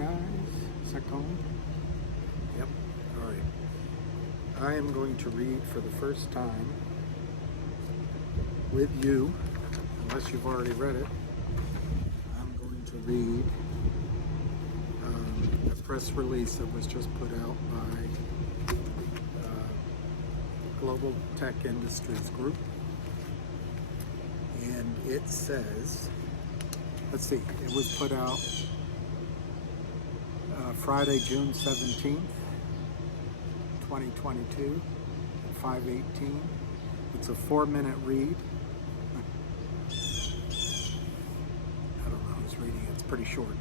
guys. Is that going? Yep. All right. I am going to read for the first time with you, unless you've already read it. I'm going to read a press release that was just put out by Global Tech Industries Group. And it says, let's see, it was put out Friday, June 17th, 2022 at 5:18. It's a 4-minute read. I don't know who's reading it. It's pretty short.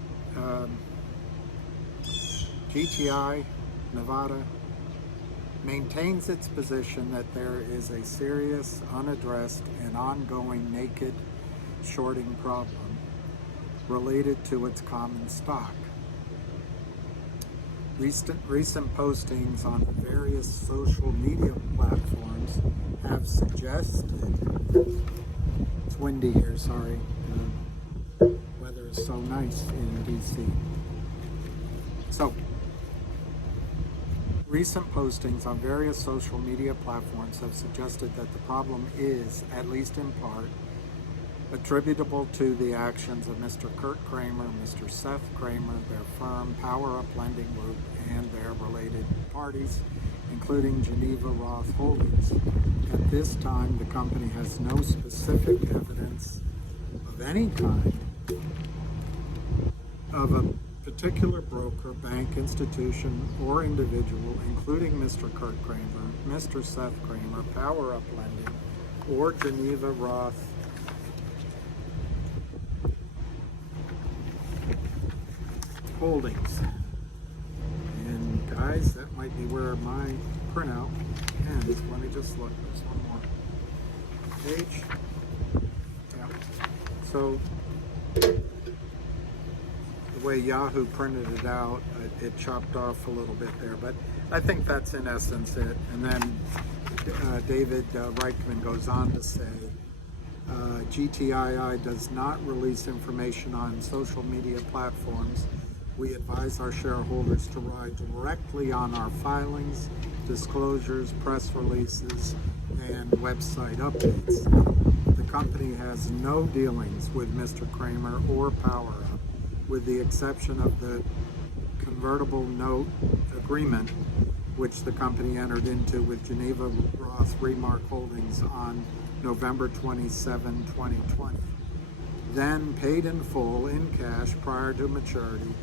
GTII, Nevada, maintains its position that there is a serious, unaddressed, and ongoing naked shorting problem related to its common stock. Recent postings on various social media platforms have suggested, it's windy here, sorry, weather is so nice in DC. So, recent postings on various social media platforms have suggested that the problem is, at least in part, attributable to the actions of Mr. Kurt Kramer, Mr. Seth Kramer, their firm Power Up Lending Group, and their related parties, including Geneva Roth Holdings. At this time, the company has no specific evidence of any kind of a particular broker, bank, institution, or individual, including Mr. Kurt Kramer, Mr. Seth Kramer, Power Up Lending, or Geneva Roth Holdings. And guys, that might be where my printout ends. Let me just look. There's one more page. Yeah. So the way Yahoo printed it out, it chopped off a little bit there, but I think that's in essence it. And then David Reichman goes on to say, GTII does not release information on social media platforms. We advise our shareholders to rely directly on our filings, disclosures, press releases, and website updates. The company has no dealings with Mr. Kramer or Power Up, with the exception of the convertible note agreement, which the company entered into with Geneva Roth Remark Holdings on November 27, 2020. Then paid in full in cash prior to maturity,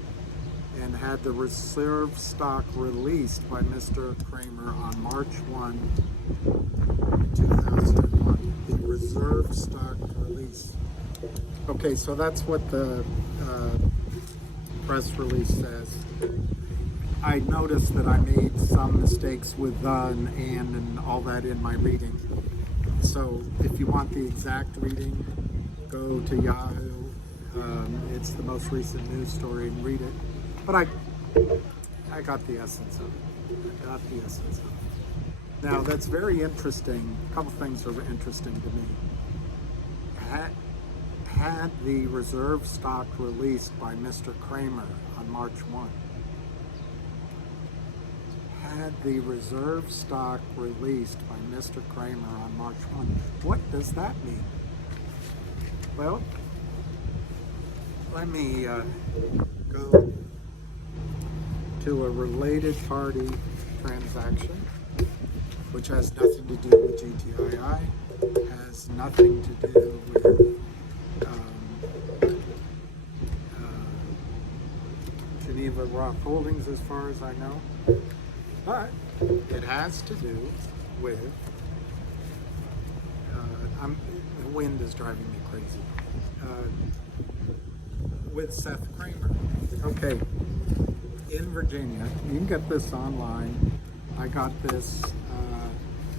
and had the reserve stock released by Mr. Kramer on March 1, 2001. The reserve stock release. Okay, so that's what the press release says. I noticed that I made some mistakes with the and all that in my reading. So if you want the exact reading, go to Yahoo. It's the most recent news story and read it. But I got the essence of it. Now that's very interesting. A couple things are interesting to me. Had the reserve stock released by Mr. Kramer on March 1. Had the reserve stock released by Mr. Kramer on March 1. What does that mean? Well, let me go to a related party transaction, which has nothing to do with GTII, has nothing to do with Geneva Roth Holdings as far as I know, but it has to do with, the wind is driving me crazy, with Seth Kramer. Okay. In Virginia, you can get this online. I got this,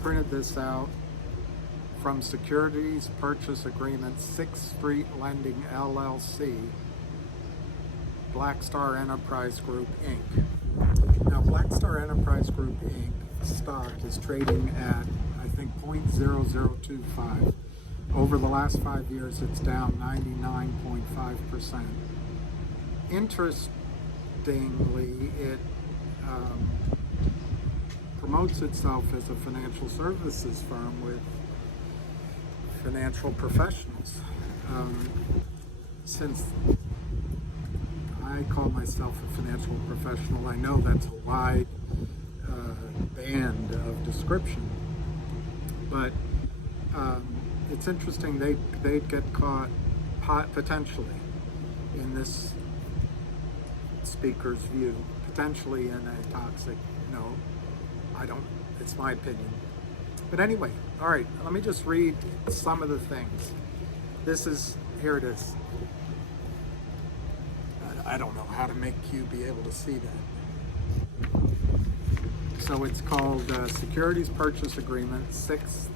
printed this out from Securities Purchase Agreement 6th Street Lending LLC, Blackstar Enterprise Group Inc. Now, Blackstar Enterprise Group Inc. stock is trading at, I think, 0.0025. Over the last 5 years, it's down 99.5%. Interest interestingly, it promotes itself as a financial services firm with financial professionals. Since I call myself a financial professional, I know that's a wide band of description, but it's interesting they'd get caught potentially in this speaker's view, potentially in a toxic, no, I don't, it's my opinion. But anyway, all right, let me just read some of the things. Here it is. I don't know how to make you be able to see that. So it's called Securities Purchase Agreement, 6th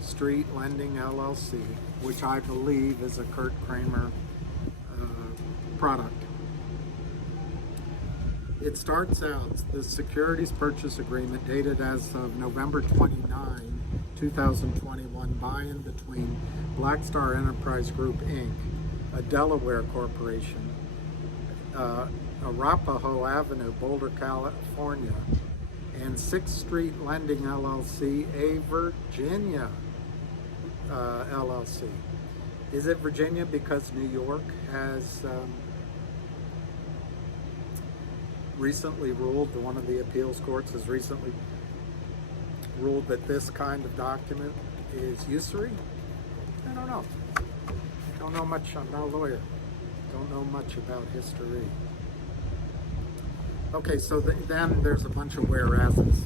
Street Lending LLC, which I believe is a Kurt Kramer product. It starts out, the Securities Purchase Agreement dated as of November 29, 2021, by and between Blackstar Enterprise Group, Inc., a Delaware corporation, Arapahoe Avenue, Boulder, California, and 6th Street Lending LLC, a Virginia LLC. Is it Virginia because New York has recently ruled, one of the appeals courts has recently ruled that this kind of document is usury? I don't know. Don't know much. I'm not a lawyer. Don't know much about history. Okay, so then there's a bunch of whereases.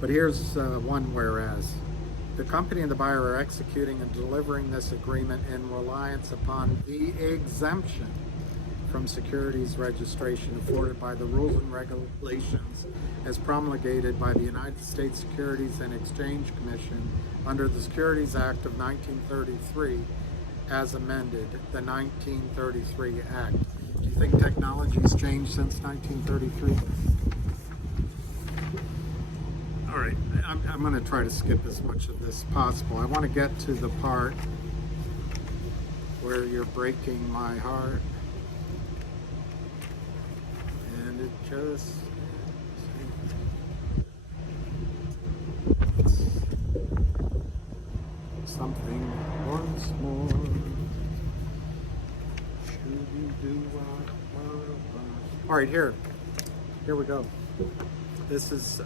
But here's one whereas. The company and the buyer are executing and delivering this agreement in reliance upon the exemption from securities registration afforded by the rules and regulations as promulgated by the United States Securities and Exchange Commission under the Securities Act of 1933 as amended, the 1933 Act. Do you think technology's changed since 1933? All right, I'm going to try to skip as much of this as possible. I want to get to the part where you're breaking my heart. And it just... something once more. Should you do what? All right, here we go. This is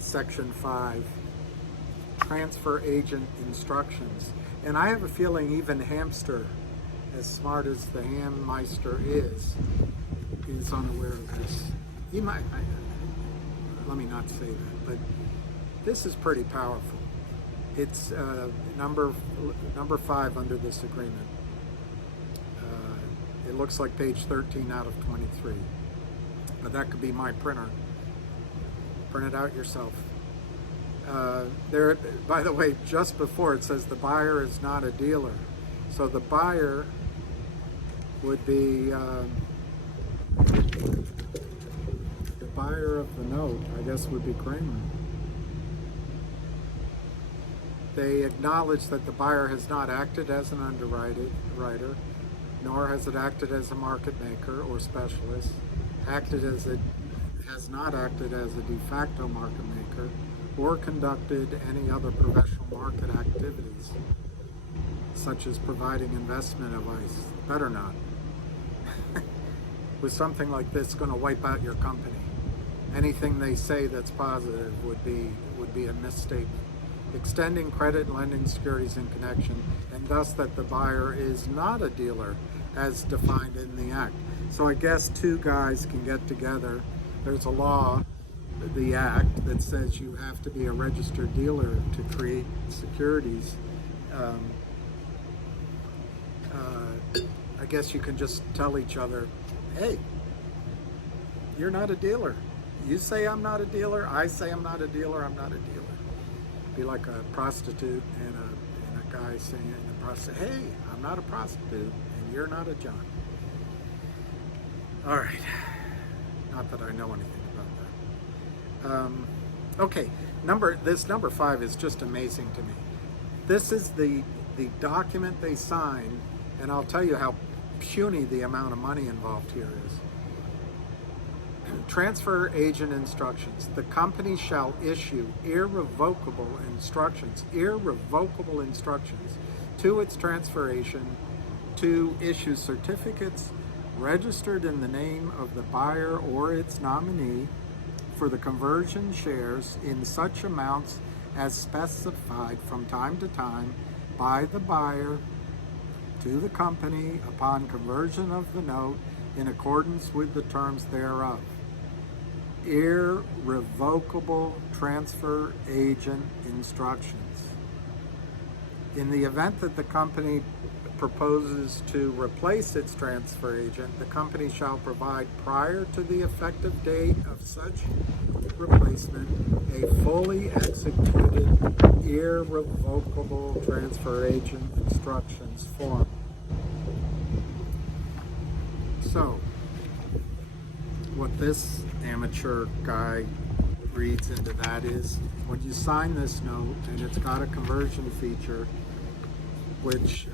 Section 5, Transfer Agent Instructions. And I have a feeling even Hamster, as smart as the Hammeister is unaware of this. He might, let me not say that, but this is pretty powerful. It's number 5 under this agreement. It looks like page 13 out of 23, but that could be my printer. Print it out yourself. There, by the way, just before it says the buyer is not a dealer. So the buyer would be the buyer of the note, I guess, would be Kramer. They acknowledge that the buyer has not acted as an underwriter, nor has it acted as a market maker or specialist, has not acted as a de facto market maker, or conducted any other professional market activities, such as providing investment advice. Better not. With something like this, going to wipe out your company. Anything they say that's positive would be a misstatement. Extending credit and lending securities in connection, and thus that the buyer is not a dealer as defined in the Act. So I guess two guys can get together. There's a law, the Act, that says you have to be a registered dealer to create securities. I guess you can just tell each other, hey, you're not a dealer. You say I'm not a dealer, I say I'm not a dealer, I'm not a dealer. Be like a prostitute and a guy saying, hey, I'm not a prostitute and you're not a John. All right, not that I know anything about that. Okay, this number 5 is just amazing to me. This is the document they signed, and I'll tell you how puny the amount of money involved here is. Transfer agent instructions. The company shall issue irrevocable instructions to its transfer agent to issue certificates registered in the name of the buyer or its nominee for the conversion shares in such amounts as specified from time to time by the buyer to the company upon conversion of the note in accordance with the terms thereof. Irrevocable transfer agent instructions. In the event that the company proposes to replace its transfer agent, the company shall provide prior to the effective date of such replacement a fully executed irrevocable transfer agent instructions form. So, what this amateur guy reads into that is when you sign this note, and it's got a conversion feature which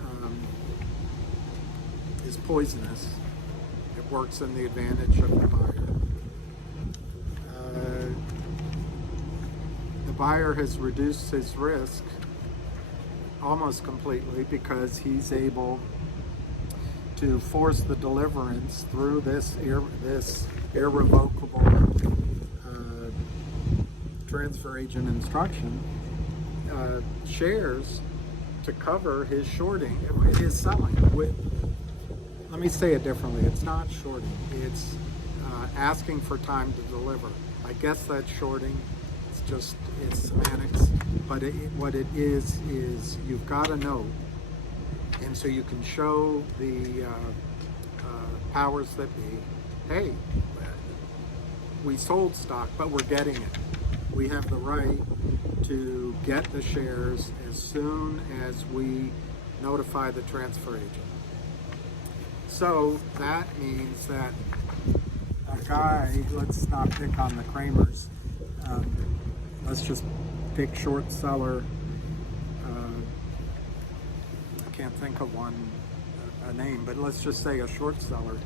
is poisonous. It works in the advantage of the buyer. The buyer has reduced his risk almost completely because he's able to force the deliverance through this irrevocable transfer agent instruction shares to cover his shorting, his selling. Let me say it differently. It's not shorting. It's asking for time to deliver. I guess that's shorting. It's semantics. But what it is you've got a note, and so you can show the powers that be, hey, we sold stock, but we're getting it. We have the right to get the shares as soon as we notify the transfer agent. So that means that a guy, let's not pick on the Kramers, let's just pick short seller. I can't think of a name, but let's just say a short seller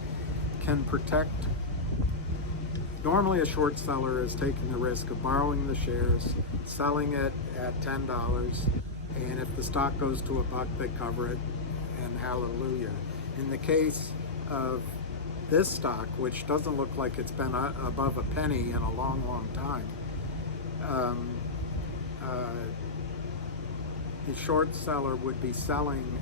can protect. Normally a short seller is taking the risk of borrowing the shares, selling it at $10, and if the stock goes to $1, they cover it, and hallelujah. In the case of this stock, which doesn't look like it's been above a penny in a long, long time, the short seller would be selling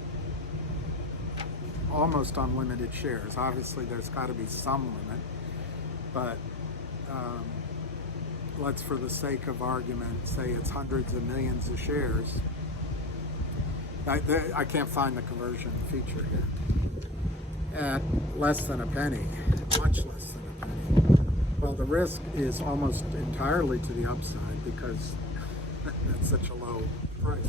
almost unlimited shares. Obviously, there's got to be some limit, but let's, for the sake of argument, say it's hundreds of millions of shares. I can't find the conversion feature yet. At less than a penny, much less than a penny. Well, the risk is almost entirely to the upside because that's such a low price.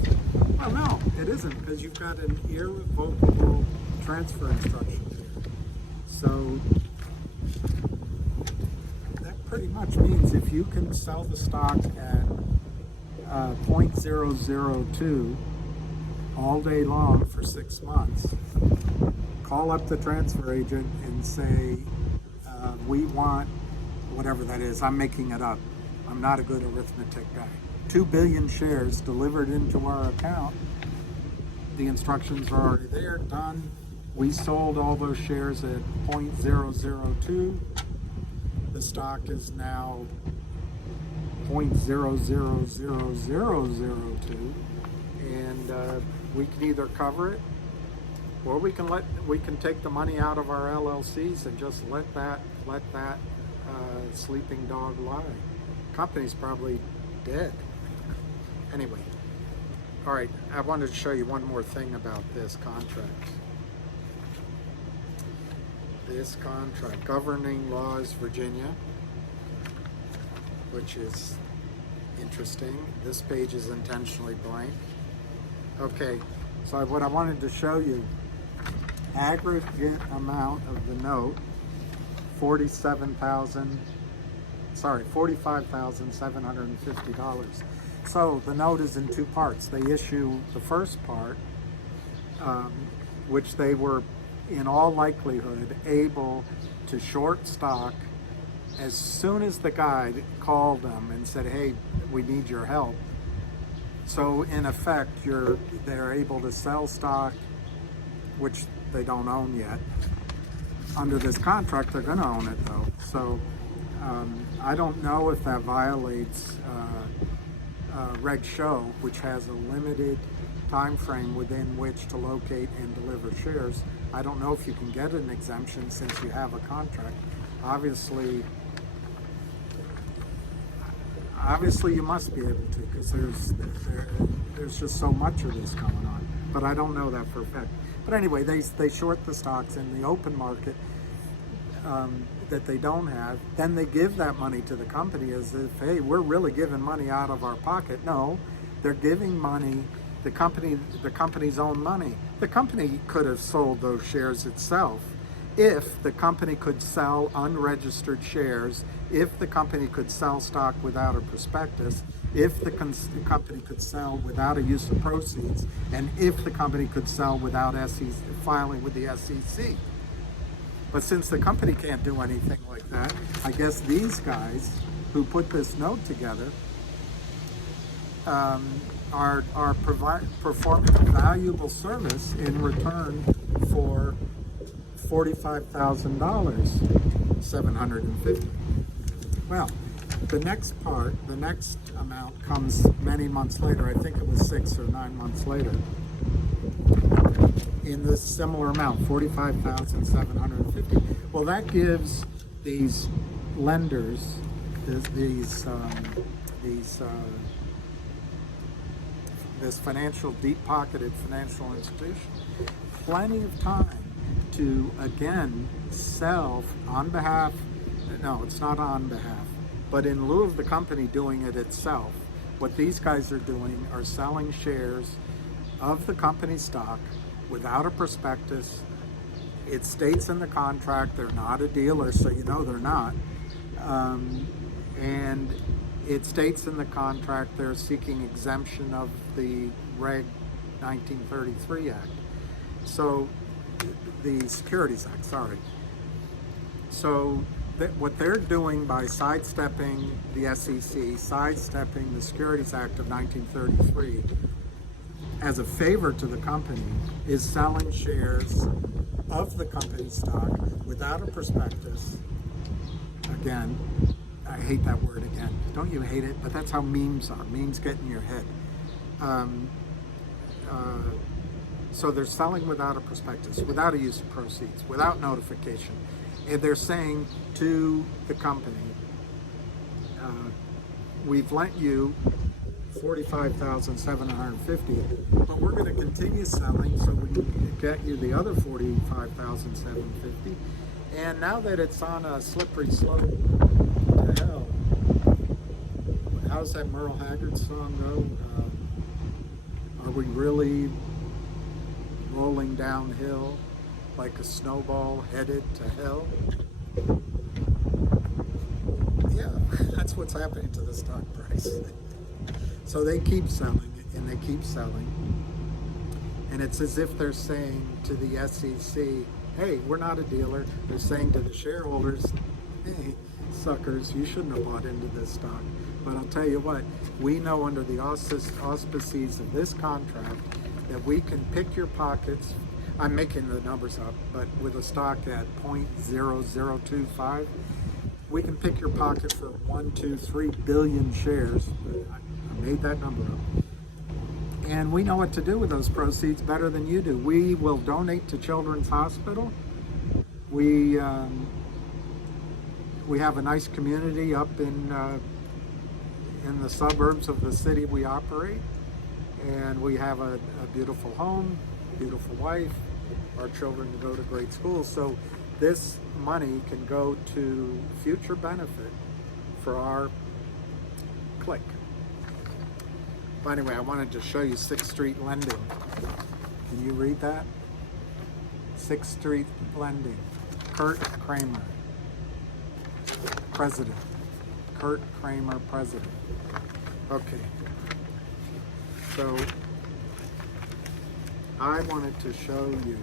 Well, no, it isn't, because you've got an irrevocable transfer instruction here. So that pretty much means if you can sell the stock at 0.002 all day long for 6 months, call up the transfer agent and say, we want whatever that is. I'm making it up. I'm not a good arithmetic guy. 2 billion shares delivered into our account. The instructions are already there, done. We sold all those shares at 0.002. The stock is now 0.000002, and we can either cover it, or we can take the money out of our LLCs and just let that sleeping dog lie. Company's probably dead. Anyway, all right, I wanted to show you one more thing about this contract. This contract, Governing Laws Virginia, which is interesting. This page is intentionally blank. Okay, so what I wanted to show you, aggregate amount of the note, $45,750. So the note is in two parts. They issue the first part, which they were in all likelihood able to short stock as soon as the guy called them and said, hey, we need your help, so in effect, they're able to sell stock, which they don't own yet. Under this contract, they're going to own it though. So I don't know if that violates Reg Show, which has a limited time frame within which to locate and deliver shares. I don't know if you can get an exemption since you have a contract. Obviously you must be able to, because there's just so much of this going on. But I don't know that for a fact. But anyway, they short the stocks in the open market that they don't have. Then they give that money to the company as if, hey, we're really giving money out of our pocket. No, they're giving money, the company's own money. The company could have sold those shares itself if the company could sell unregistered shares, if the company could sell stock without a prospectus, if the company could sell without a use of proceeds, and if the company could sell without filing with the SEC. But since the company can't do anything like that, I guess these guys who put this note together are performing a valuable service in return for $45,000, $750. Well, the next amount comes many months later. I think it was 6 or 9 months later. In this similar amount, $45,750. Well, that gives these lenders, this deep-pocketed financial institution, plenty of time to again sell on behalf. No, it's not on behalf, but in lieu of the company doing it itself, what these guys are doing are selling shares of the company stock without a prospectus. It states in the contract they're not a dealer, so you know they're not. And it states in the contract they're seeking exemption of the Reg 1933 Act. So the Securities Act, sorry. So what they're doing by sidestepping the SEC, sidestepping the Securities Act of 1933 as a favor to the company, is selling shares of the company stock without a prospectus. Again, I hate that word again. Don't you hate it? But that's how memes are. Memes get in your head. So they're selling without a prospectus, without a use of proceeds, without notification. And they're saying to the company, we've lent you $45,750, but we're going to continue selling so we can get you the other $45,750. And now that it's on a slippery slope to hell, how's that Merle Haggard song go? Are we really rolling downhill like a snowball headed to hell? Yeah, that's what's happening to the stock price. So they keep selling and they keep selling. And it's as if they're saying to the SEC, hey, we're not a dealer. They're saying to the shareholders, hey, suckers, you shouldn't have bought into this stock. But I'll tell you what, we know under the auspices of this contract that we can pick your pockets. I'm making the numbers up, but with a stock at 0.0025, we can pick your pocket for 1, 2, 3 billion shares. I made that number up. And we know what to do with those proceeds better than you do. We will donate to Children's Hospital. We have a nice community up in the suburbs of the city we operate, and we have a beautiful home, beautiful wife, our children to go to great schools. So this money can go to future benefit for our clique. But anyway, I wanted to show you 6th Street Lending. Can you read that? 6th Street Lending. Kurt Kramer, president. Kurt Kramer, president. Okay. So I wanted to show you